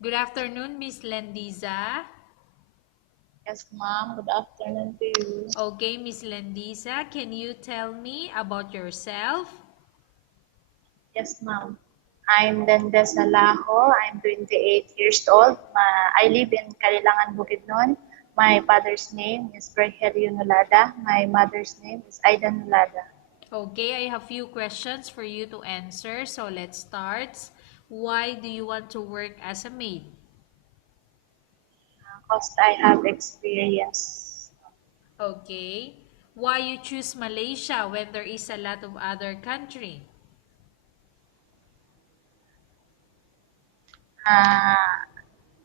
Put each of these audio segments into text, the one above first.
Good afternoon, Miss Lendiza. Yes, ma'am. Good afternoon to you. Okay, Miss Lendiza, can you tell me about yourself? Yes, ma'am. I'm Linda Salaho. I'm 28 years old. I live in Kalilangan, Bukidnon. My father's name is Virgilio Nulada. My mother's name is Aida Nulada. Okay, I have few questions for you to answer. So let's start. Why do you want to work as a maid? Because I have experience. Okay. Why you choose Malaysia when there is a lot of other country? Uh,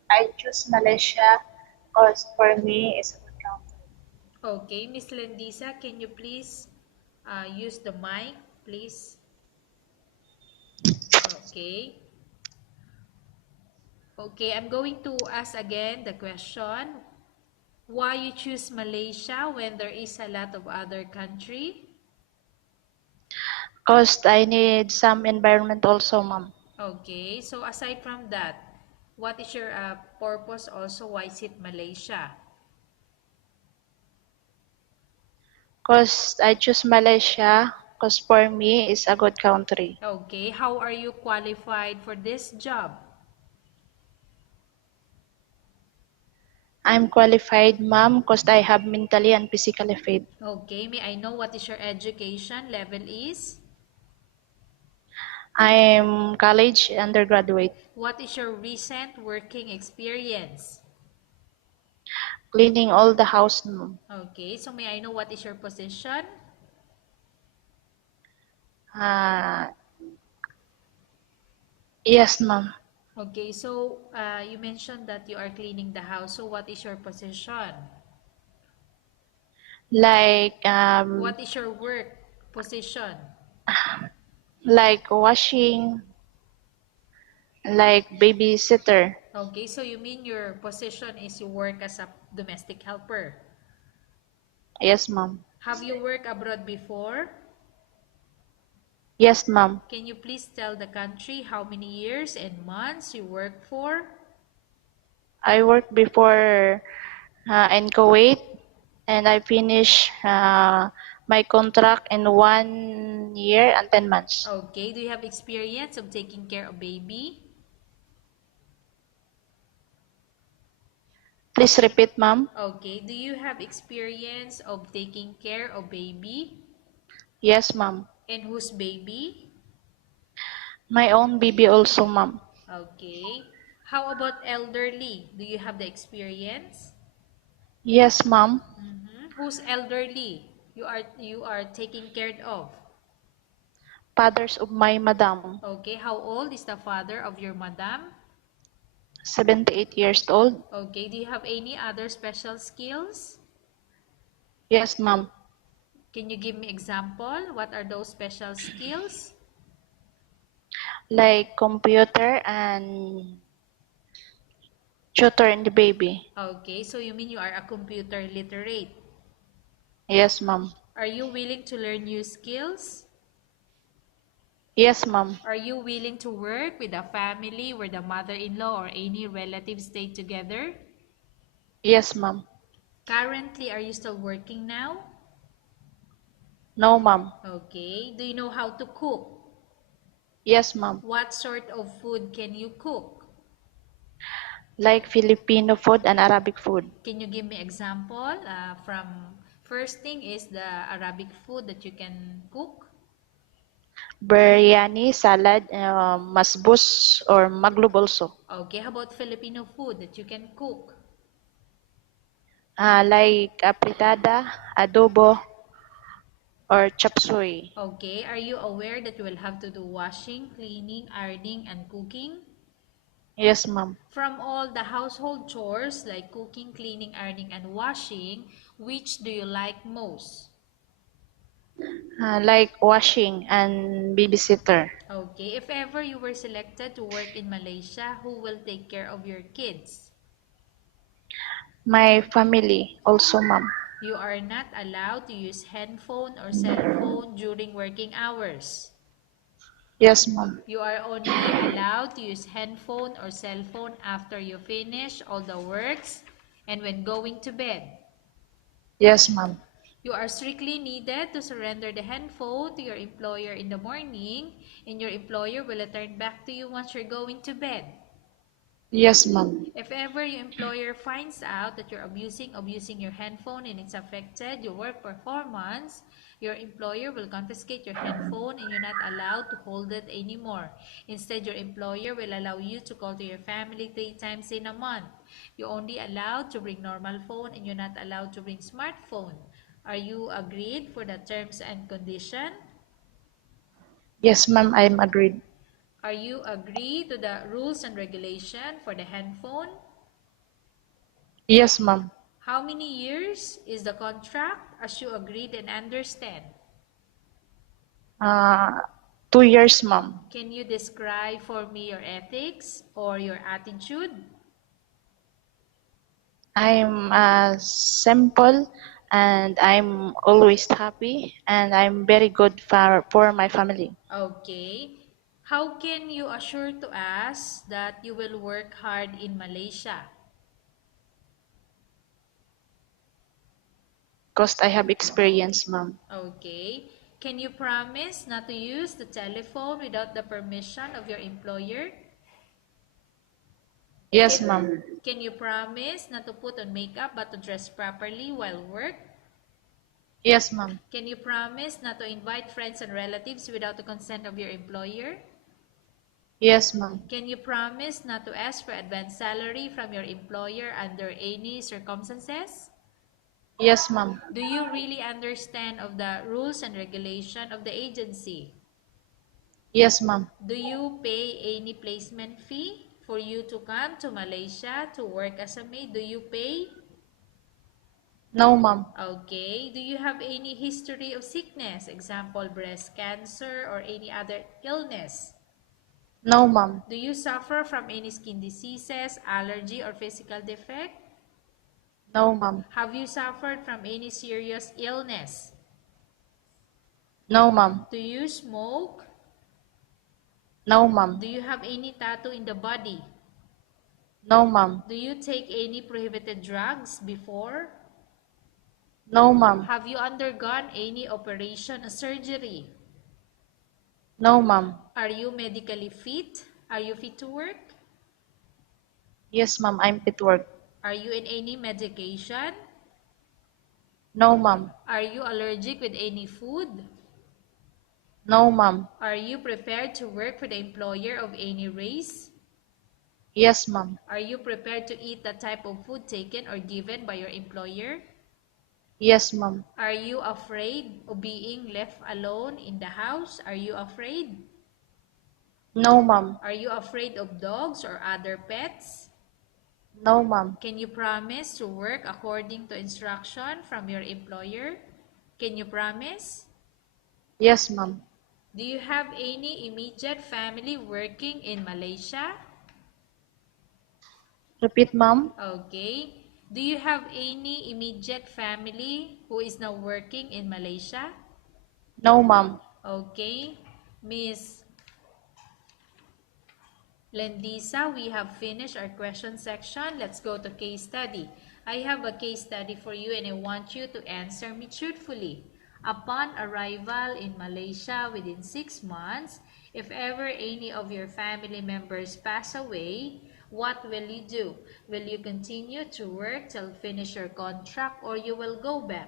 I choose Malaysia because for me it's a good country. Okay, Miss Lendiza, can you please use the mic, please? Okay. Okay, I'm going to ask again the question. Why you choose Malaysia when there is a lot of other country? Because I need some environment also, ma'am. Okay, so aside from that, what is your purpose also? Why is it Malaysia? Because I choose Malaysia because for me it's a good country. Okay, how are you qualified for this job? I'm qualified, ma'am, because I have mentally and physically fit. Okay, may I know what is your education level is? I'm college undergraduate, What is your recent working experience? cleaning all the house, ma'am. Okay, so may I know what is your position? Uh, yes, ma'am. Okay, so you mentioned that you are cleaning the house. So what is your position? Like What is your work position? like washing, like babysitter. Okay, so you mean your position is you work as a domestic helper. Yes, ma'am. Have you worked abroad before? Yes, ma'am. Can you please tell the country how many years and months you worked for? I worked before in Kuwait, and I finished my contract in 1 year and 10 months. Okay, do you have experience of taking care of baby? Please repeat, ma'am. Okay, do you have experience of taking care of baby? Yes, ma'am. And whose baby? My own baby also, ma'am. Okay. How about elderly? Do you have the experience? Yes, ma'am. Who's elderly? You are taking care of. Fathers of my madam, Okay. How old is the father of your madam? 78 years old. Okay. Do you have any other special skills? Yes, ma'am. Can you give me example? What are those special skills? Like computer and tutor in the baby. Okay. So you mean you are a computer literate? Yes, ma'am. Are you willing to learn new skills? Yes, ma'am. Are you willing to work with a family where the mother-in-law or any relatives stay together? Yes, ma'am. Currently, are you still working now? No, ma'am. Okay. Do you know how to cook? Yes, ma'am. What sort of food can you cook? Like Filipino food and Arabic food. Can you give me example from first thing is the Arabic food that you can cook? Biryani, salad, masbus or maglub also. Okay, how about Filipino food that you can cook? Like apritada, adobo, or chop suey. Okay, are you aware that you will have to do washing, cleaning, ironing, and cooking? Yes, ma'am. From all the household chores like cooking, cleaning, ironing, and washing, which do you like most? Like washing and babysitter. Okay, if ever you were selected to work in Malaysia, who will take care of your kids? My family also, ma'am. You are not allowed to use handphone or cell phone during working hours. Yes, ma'am. You are only allowed to use handphone or cell phone after you finish all the works and when going to bed. Yes, ma'am. You are strictly needed to surrender the handphone to your employer in the morning, and your employer will return back to you once you're going to bed. Yes, ma'am. If ever your employer finds out that you're abusing your handphone and it's affected your work performance, your employer will confiscate your handphone and you're not allowed to hold it anymore. Instead, your employer will allow you to call to your family 3 times in a month. You're only allowed to bring normal phone and you're not allowed to bring smartphone. Are you agreed for the terms and condition? Yes, ma'am. I'm agreed. Are you agreed to the rules and regulation for the handphone? Yes, ma'am. How many years is the contract as you agreed and understand? Uh, 2 years, ma'am. Can you describe for me your ethics or your attitude? I'm simple and I'm always happy and I'm very good for my family. Okay. How can you assure to us that you will work hard in Malaysia? Because I have experience, ma'am. Okay. Can you promise not to use the telephone without the permission of your employer? Yes, ma'am. Can you promise not to put on makeup but to dress properly while work? Yes, ma'am. Can you promise not to invite friends and relatives without the consent of your employer? Yes, ma'am. Can you promise not to ask for advance salary from your employer under any circumstances? Yes, ma'am. Do you really understand of the rules and regulation of the agency? Yes, ma'am. Do you pay any placement fee for you to come to Malaysia to work as a maid? Do you pay? No, ma'am. Okay. Do you have any history of sickness? Example, breast cancer or any other illness? No, ma'am. Do you suffer from any skin diseases, allergy, or physical defect? No, ma'am. Have you suffered from any serious illness? No, ma'am. Do you smoke? No, ma'am. Do you have any tattoo in the body? No, ma'am. Do you take any prohibited drugs before? No, ma'am. Have you undergone any operation or surgery? No, ma'am. Are you medically fit? Are you fit to work? Yes, ma'am. I'm fit to work. Are you in any medication? No, ma'am. Are you allergic with any food? No, ma'am. Are you prepared to work for the employer of any race? Yes, ma'am. Are you prepared to eat the type of food taken or given by your employer? Yes, ma'am. Are you afraid of being left alone in the house? Are you afraid? No, ma'am. Are you afraid of dogs or other pets? No, ma'am. Can you promise to work according to instruction from your employer? Can you promise? Yes, ma'am. Do you have any immediate family working in Malaysia? Repeat, ma'am. Okay. Do you have any immediate family who is now working in Malaysia? No, ma'am. Okay. Miss Lendisa, we have finished our question section. Let's go to case study. I have a case study for you and I want you to answer me truthfully. Upon arrival in Malaysia within 6 months, if ever any of your family members pass away, what will you do? Will you continue to work till finish your contract or you will go back?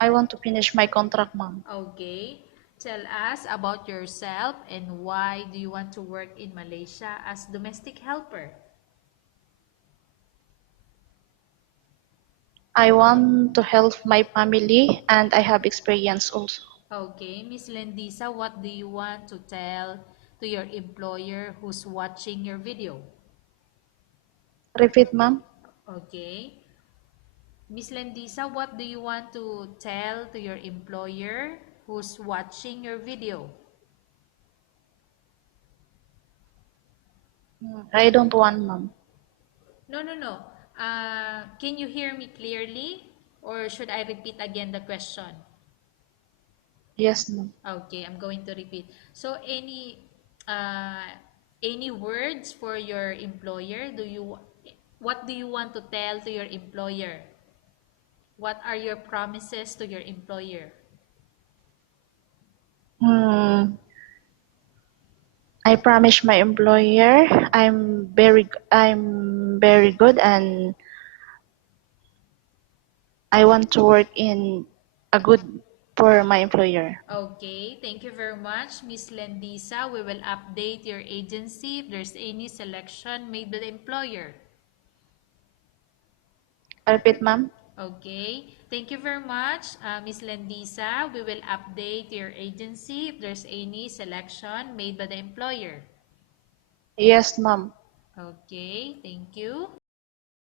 I want to finish my contract, ma'am. Okay. Tell us about yourself and why do you want to work in Malaysia as domestic helper? I want to help my family and I have experience also. Okay, Miss Lendisa, what do you want to tell to your employer who's watching your video? Repeat, ma'am. Okay. Miss Lendisa, what do you want to tell to your employer who's watching your video? I don't want, ma'am. No, no, no. Can you hear me clearly? Or should I repeat again the question? Yes, ma'am. Okay, I'm going to repeat. So uh, any words for your employer? What do you want to tell to your employer? What are your promises to your employer? I promise my employer I'm very good and I want to work in a good for my employer. Okay, thank you very much, Miss Lendisa. We will update your agency if there's any selection made by the employer. Repeat, ma'am. Okay, thank you very much, Miss Lendisa. We will update your agency if there's any selection made by the employer. Yes, ma'am. Okay, thank you.